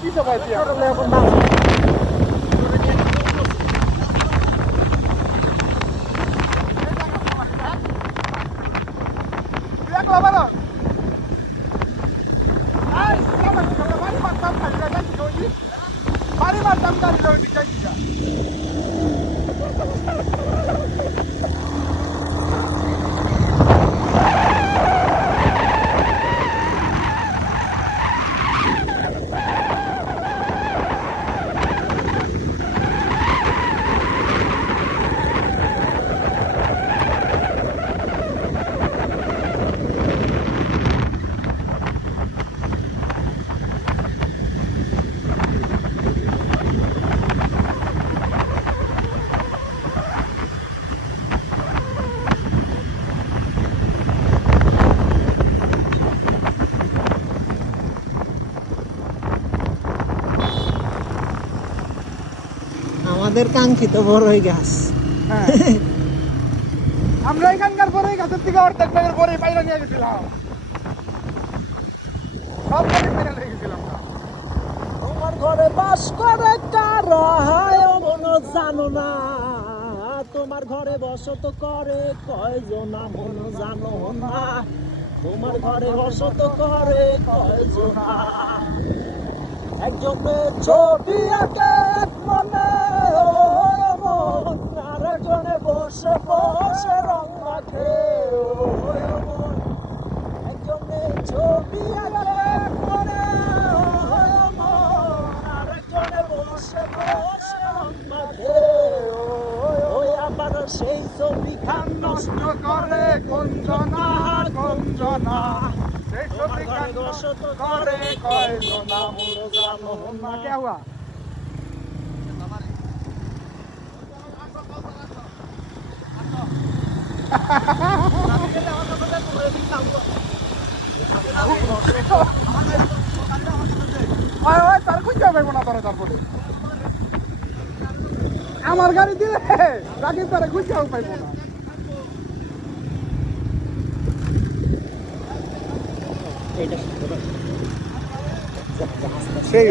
কিসে ভাই তুই এখন না একলা বারো আই বাড়ি মারতাম না যাইছি ওই বাড়ি মারতাম গাড়ি লই যাইছি আমাদের কাঙ্ক্ষিত বড়ই গাছ হ্যাঁ আমরা এখানকার পরেই গাছের থেকে অর্ধেক ব্যাগের পরেই পাইলা নিয়ে গেছিলাম সব ব্যাগের পাইলা নিয়ে গেছিলাম তোমার ঘরে বাস করে কারা মন জানো না তোমার ঘরে বসত করে কয়জনা মন জানো না তোমার ঘরে বসত করে কয়জনা একজনের ছবি আঁকে মনে আর একজনে বসে বসে রং মাখে একজনের ছবি আঁকে মনে আর একজনে বসে বসে রং মাখে ওই আবার সেই ছবি খান নষ্ট করে কঞ্জনা কঞ্জনা সেই ছবি ঘরে বসত করে কয়জনা মন জানো না क्या हुआ তার খুঁজে পাইবো না তারা তারপরে আমার গাড়ি দিলে রাকিব তারা খুঁজেও পাইবো না এটা সেই